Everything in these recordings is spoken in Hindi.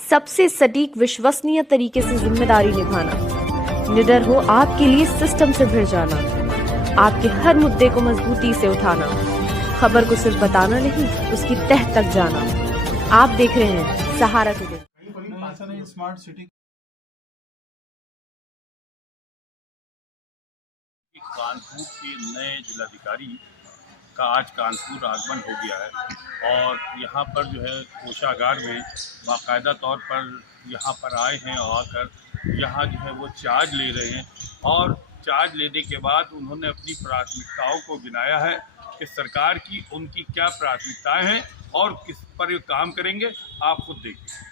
सबसे सटीक विश्वसनीय तरीके से जिम्मेदारी निभाना, निडर हो आपके लिए सिस्टम से भिड़ जाना, आपके हर मुद्दे को मजबूती से उठाना, खबर को सिर्फ बताना नहीं उसकी तह तक जाना। आप देख रहे हैं सहारा टुडे। स्मार्ट सिटी कानपुर के नए जिलाधिकारी का आज कानपुर आगमन हो गया है और यहाँ पर जो है कोषागार में बाकायदा तौर पर यहाँ पर आए हैं और आकर यहाँ जो है वो चार्ज ले रहे हैं और चार्ज लेने के बाद उन्होंने अपनी प्राथमिकताओं को गिनाया है कि सरकार की उनकी क्या प्राथमिकताएं हैं और किस पर काम करेंगे। आप खुद देखिए।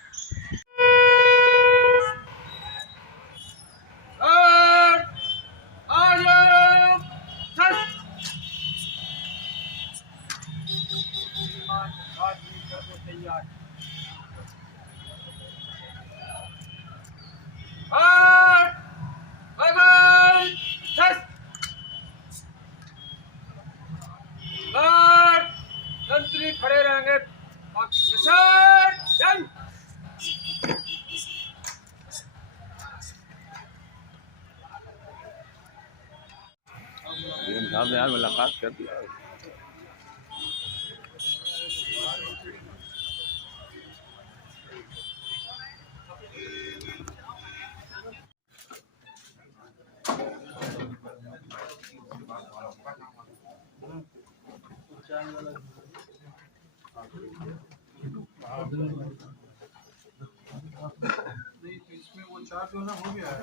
मंत्री खड़े रहेंगे। साहब ने यार मुलाकात कर दिया। नहीं तो इसमें वो चार्ज जो ना हो गया है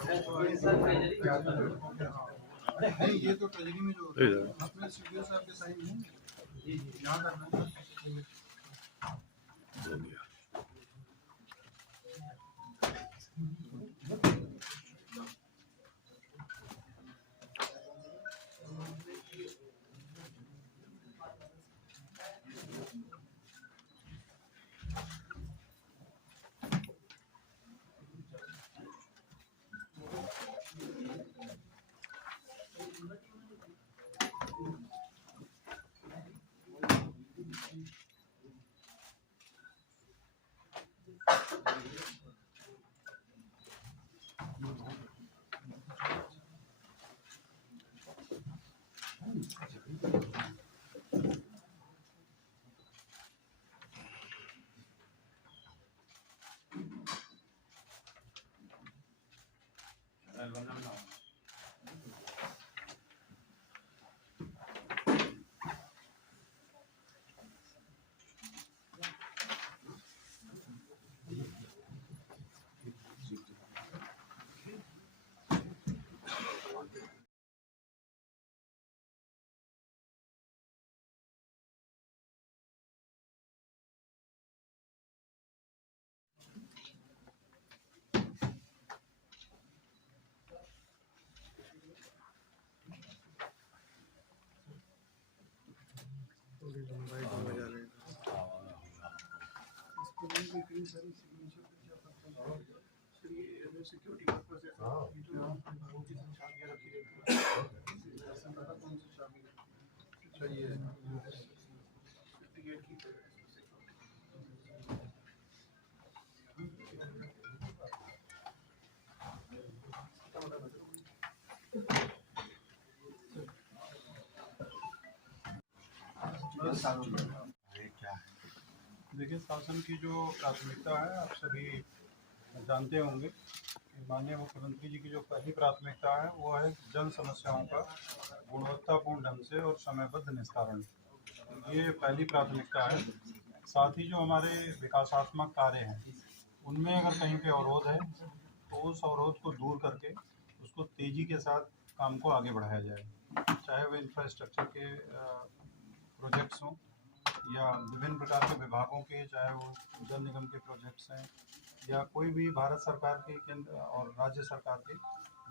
नहीं, ये तो ट्रेजरी में जो होता है उसमें सीडीओ साहब के साइन है, यहाँ करना है। सिक्योरिटी पर्पस चाहिए। देखिए, शासन की जो प्राथमिकता है आप सभी जानते होंगे। माननीय मुख्यमंत्री जी की जो पहली प्राथमिकता है वो है जन समस्याओं का गुणवत्तापूर्ण ढंग से और समयबद्ध निस्तारण। ये पहली प्राथमिकता है। साथ ही जो हमारे विकासात्मक कार्य हैं उनमें अगर कहीं पे अवरोध है तो उस अवरोध को दूर करके उसको तेज़ी के साथ काम को आगे बढ़ाया जाए, चाहे वो इंफ्रास्ट्रक्चर के प्रोजेक्ट्स हों या विभिन्न प्रकार के विभागों के, चाहे वो जल निगम के प्रोजेक्ट्स हैं या कोई भी भारत सरकार के केंद्र और राज्य सरकार के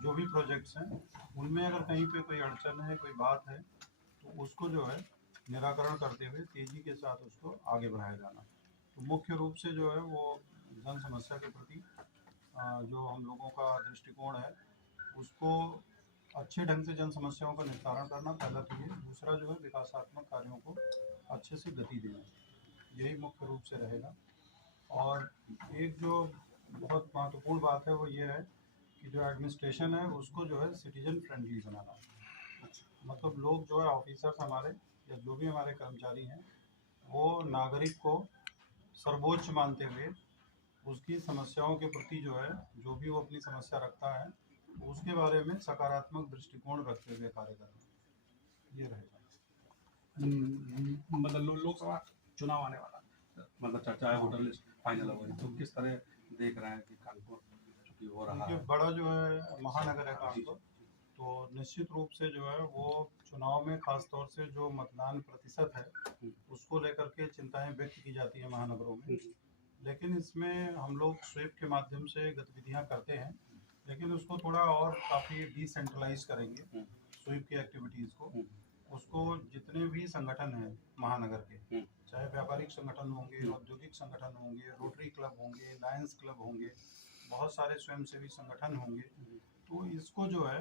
जो भी प्रोजेक्ट्स हैं उनमें अगर कहीं पे कोई अड़चन है, कोई बात है तो उसको जो है निराकरण करते हुए तेज़ी के साथ उसको आगे बढ़ाया जाना। तो मुख्य रूप से जो है वो जन समस्या के प्रति जो हम लोगों का दृष्टिकोण है उसको अच्छे ढंग से जन समस्याओं का निस्तारण करना पहला तो ये, दूसरा जो है विकासात्मक कार्यों को अच्छे से गति देना, यही मुख्य रूप से रहेगा। और एक जो बहुत महत्वपूर्ण बात है वो ये है कि जो एडमिनिस्ट्रेशन है उसको जो है सिटीजन फ्रेंडली बनाना। मतलब लोग जो है ऑफिसर्स हमारे या जो भी हमारे कर्मचारी हैं वो नागरिक को सर्वोच्च मानते हुए उसकी समस्याओं के प्रति जो है जो भी वो अपनी समस्या रखता है उसके बारे में सकारात्मक दृष्टिकोण रखते हुए कार्य करना, ये रहेगा। मतलब लोकसभा चुनाव आने वाला, मतलब चर्चा है, वोटर लिस्ट फाइनल हो गई, तो किस तरह देख रहे हैं कि कानपुर चूंकि हो रहा देखिए है? बड़ा जो है महानगर है कानपुर, तो निश्चित रूप से जो है वो चुनाव में खास तौर से जो मतदान प्रतिशत है उसको लेकर के चिंताएं व्यक्त की जाती है महानगरों में। लेकिन इसमें हम लोग स्वीप के माध्यम से गतिविधियां करते हैं, लेकिन उसको थोड़ा और काफ़ी डिसेंट्रलाइज करेंगे स्वीप की एक्टिविटीज़ को। उसको जितने भी संगठन हैं महानगर के, चाहे व्यापारिक संगठन होंगे, औद्योगिक संगठन होंगे, रोटरी क्लब होंगे, लायंस क्लब होंगे, बहुत सारे स्वयंसेवी संगठन होंगे, तो इसको जो है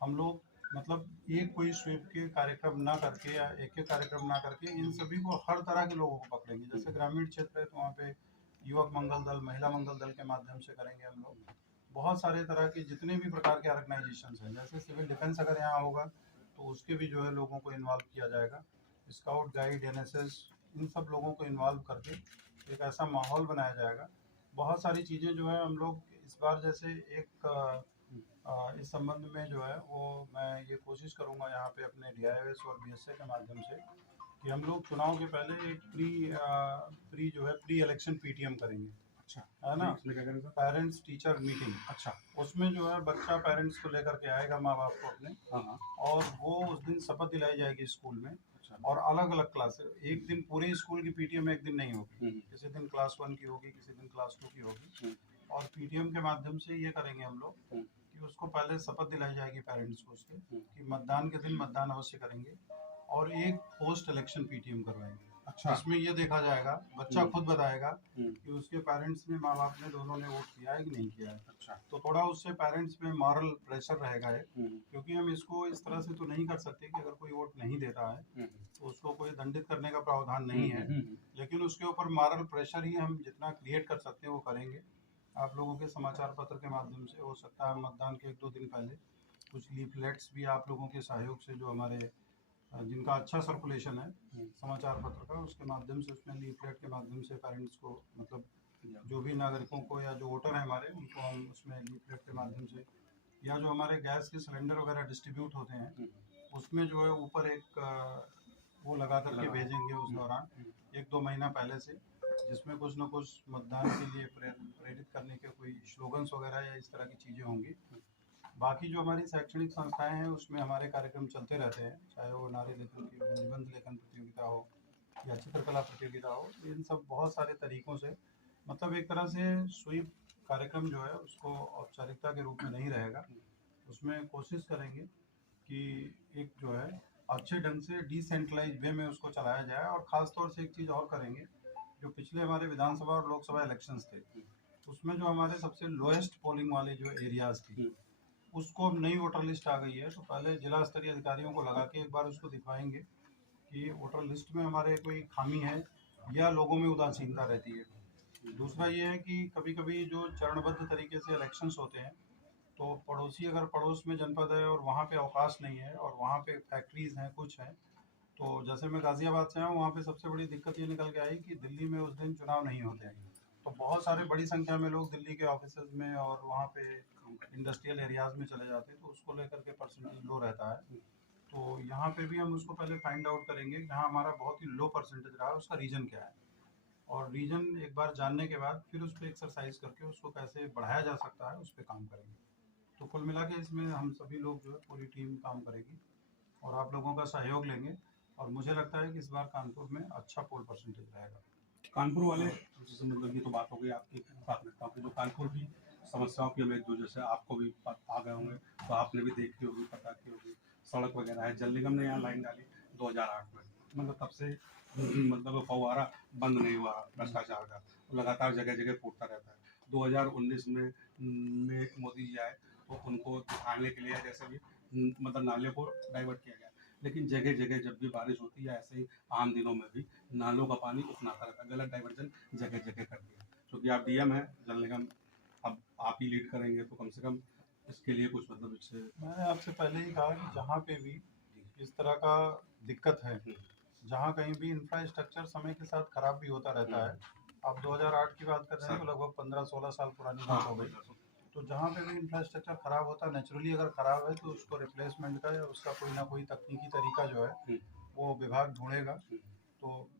हम लोग मतलब एक कोई स्वीप के कार्यक्रम ना करके या एक एक कार्यक्रम ना करके इन सभी को हर तरह के लोगों को पकड़ेंगे। जैसे ग्रामीण क्षेत्र है तो वहाँ पे युवक मंगल दल, महिला मंगल दल के माध्यम से करेंगे हम लोग। बहुत सारे तरह के जितने भी प्रकार के ऑर्गेनाइजेशन हैं, जैसे सिविल डिफेंस अगर यहाँ होगा तो उसके भी जो है लोगों को इन्वॉल्व किया जाएगा। स्काउट गाइड, एनएसएस, इन सब लोगों को इन्वॉल्व करके एक ऐसा माहौल बनाया जाएगा। बहुत सारी चीज़ें जो है हम लोग इस बार जैसे एक इस संबंध में जो है वो मैं ये कोशिश करूँगा यहाँ पे अपने DIOS और BSA के माध्यम से कि हम लोग चुनाव के पहले एक प्री इलेक्शन PTM करेंगे। अच्छा, है ना, इसमें क्या करें सर? Parents teacher meeting. अच्छा, उसमें जो है बच्चा पेरेंट्स को लेकर के आएगा, माँ बाप को अपने, हाँ, और वो उस दिन शपथ दिलाई जाएगी स्कूल में। अच्छा, और अलग अलग क्लास, एक दिन पूरे स्कूल की PTM एक दिन नहीं होगी, किसी दिन क्लास 1 की होगी, किसी दिन क्लास 2 की होगी। और PTM के माध्यम से ये करेंगे हम लोग कि उसको पहले शपथ दिलाई जाएगी पेरेंट्स को उसके कि मतदान के दिन मतदान अवश्य करेंगे, और एक पोस्ट इलेक्शन PTM करवाएंगे। अच्छा, इसमें ये देखा जाएगा, बच्चा खुद बताएगा कि उसके पेरेंट्स ने, माँ बाप ने, दोनों ने वोट किया है कि नहीं किया है। अच्छा, तो थोड़ा उससे पेरेंट्स में मॉरल प्रेशर रहेगा है, क्योंकि हम इसको इस तरह से तो नहीं कर सकते कि अगर कोई वोट नहीं दे रहा है तो उसको कोई दंडित करने का प्रावधान नहीं है, लेकिन उसके ऊपर मॉरल प्रेशर ही हम जितना क्रिएट कर सकते हैं वो करेंगे। आप लोगों के समाचार पत्र के माध्यम से, हो सकता है मतदान के 1-2 दिन पहले कुछ लीफलेट्स भी आप लोगों के सहयोग से, जो हमारे जिनका अच्छा सर्कुलेशन है समाचार पत्र का, उसके माध्यम से, उसमें लीफलेट के माध्यम से पेरेंट्स को, मतलब जो भी नागरिकों को या जो वोटर हैं हमारे, उनको हम उसमें लीफलेट के माध्यम से, या जो हमारे गैस के सिलेंडर वगैरह डिस्ट्रीब्यूट होते हैं उसमें जो है ऊपर एक वो लगा करके भेजेंगे उस दौरान 1-2 महीना पहले से, जिसमें कुछ न कुछ मतदान के लिए प्रेरित करने के कोई स्लोगन्स वगैरह या इस तरह की चीज़ें होंगी। बाकी जो हमारी शैक्षणिक संस्थाएं हैं उसमें हमारे कार्यक्रम चलते रहते हैं, चाहे वो नारी लेखन की हो, निबंध लेखन प्रतियोगिता हो या चित्रकला प्रतियोगिता हो, इन सब बहुत सारे तरीकों से, मतलब एक तरह से स्वीप कार्यक्रम जो है उसको औपचारिकता के रूप में नहीं रहेगा, उसमें कोशिश करेंगे कि एक जो है अच्छे ढंग से डिसेंट्रलाइज वे में उसको चलाया जाए। और ख़ास तौर से एक चीज़ और करेंगे, जो पिछले हमारे विधानसभा और लोकसभा इलेक्शंस थे उसमें जो हमारे सबसे लोएस्ट पोलिंग वाले जो एरियाज़ थी उसको अब नई वोटर लिस्ट आ गई है, तो पहले जिला स्तरीय अधिकारियों को लगा के एक बार उसको दिखवाएंगे कि वोटर लिस्ट में हमारे कोई खामी है या लोगों में उदासीनता रहती है। दूसरा ये है कि कभी कभी जो चरणबद्ध तरीके से इलेक्शंस होते हैं तो पड़ोसी, अगर पड़ोस में जनपद है और वहाँ पे अवकाश नहीं है और वहाँ पे फैक्ट्रीज हैं, कुछ हैं, तो जैसे मैं गाज़ियाबाद से आया हूँ, वहाँ पे सबसे बड़ी दिक्कत ये निकल के आई कि दिल्ली में उस दिन चुनाव नहीं होते हैं, तो बहुत सारे बड़ी संख्या में लोग दिल्ली के ऑफिस में और वहाँ पे इंडस्ट्रियल एरियाज़ में चले जाते हैं, तो उसको लेकर के परसेंटेज लो रहता है। तो यहाँ पे भी हम उसको पहले फाइंड आउट करेंगे कि हाँ हमारा बहुत ही लो परसेंटेज रहा है, उसका रीज़न क्या है, और रीज़न एक बार जानने के बाद फिर उस पर एक्सरसाइज करके उसको कैसे बढ़ाया जा सकता है उस पर काम करेंगे। तो कुल मिला के इसमें हम सभी लोग जो है पूरी टीम काम करेगी और आप लोगों का सहयोग लेंगे, और मुझे लगता है कि इस बार कानपुर में अच्छा पोल परसेंटेज रहेगा। कानपुर वाले, जैसे मतलब ये तो बात हो गई आपकी प्राथमिकताओं की, जो कानपुर की समस्याओं की, हमें जो जैसे आपको भी आ गए होंगे तो आपने भी देखी होगी, पता की होगी, सड़क वगैरह है। जल निगम ने यहाँ लाइन डाली 2008 में, मतलब तब से मतलब फव्वारा बंद नहीं हुआ भ्रष्टाचार का, लगातार जगह जगह फूटता रहता है। 2019 में मोदी जी आए तो उनको दिखाने के लिए जैसे भी मतलब नाले को डाइवर्ट किया गया, लेकिन जगह जगह जब भी बारिश होती है ऐसे ही आम दिनों में भी नालों का पानी उफनाता रहता है, गलत डाइवर्जन जगह जगह कर दिया। क्योंकि आप डीएम हैं जल निगम, अब आप ही लीड करेंगे तो कम से कम इसके लिए कुछ मतलब इससे मैंने आपसे पहले ही कहा कि जहाँ पे भी इस तरह का दिक्कत है, जहाँ कहीं भी इंफ्रास्ट्रक्चर समय के साथ खराब भी होता रहता है। आप 2008 की बात कर रहे हैं तो लगभग 15-16 साल पुरानी बात हो गई। तो जहाँ पे भी इंफ्रास्ट्रक्चर खराब होता है, नेचुरली अगर खराब है तो उसको रिप्लेसमेंट का या उसका कोई ना कोई तकनीकी तरीका जो है वो विभाग ढूंढेगा। तो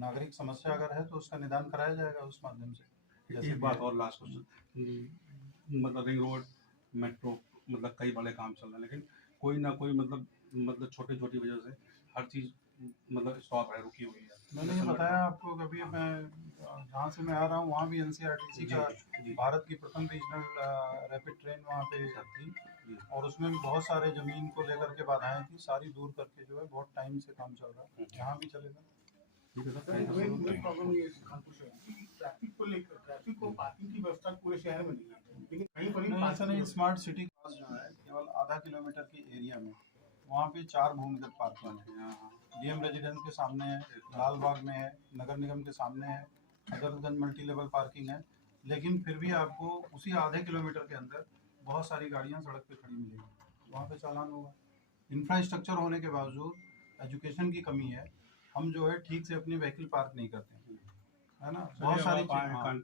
नागरिक समस्या अगर है तो उसका निदान कराया जाएगा उस माध्यम से। जैसे एक बात और लास्ट क्वेश्चन, मतलब रिंग रोड, मेट्रो, मतलब कई बड़े काम चल रहे हैं, लेकिन कोई ना कोई मतलब छोटी छोटी वजह से हर चीज़ मतलब स्टॉप है, रुकी हुई है। मैंने ये बताया आपको, कभी मैं जहाँ से मैं आ रहा हूँ वहाँ भी एनसीईआरटी का भारत की प्रथम रीजनल रैपिड ट्रेन वहाँ पे थी और उसमें भी बहुत सारे ज़मीन को लेकर के बाधाएं थी, सारी दूर करके जो है बहुत टाइम से काम चल रहा है, यहाँ भी चलेगा। ठीक है सर, सर, थैंक यू वही सो मच। प्रॉब्लम ये है कानपुर शहर की, ट्रैफिक को लेकर, ट्रैफिक को पार्किंग की व्यवस्था पूरे शहर में नहीं है, लेकिन कहीं पर ही नहीं, ऐसा नहीं, पार्किंग स्मार्ट सिटी पास जो है केवल आधा किलोमीटर की एरिया में वहाँ पे 4 भूमिगत पार्किंग है। डीएम रेजिडेंस के सामने है, लाल बाग में है, नगर निगम के सामने है, हजरतगंज मल्टी लेवल पार्किंग है। लेकिन फिर भी आपको उसी आधे किलोमीटर के अंदर बहुत सारी गाड़ियाँ सड़क पे खड़ी मिलेंगी, वहाँ पे चालान होगा। इंफ्रास्ट्रक्चर होने के बावजूद एजुकेशन की कमी है, हम जो है ठीक से अपनी व्हीकल पार्क नहीं करते हैं, है ना। बहुत सारी कानपुर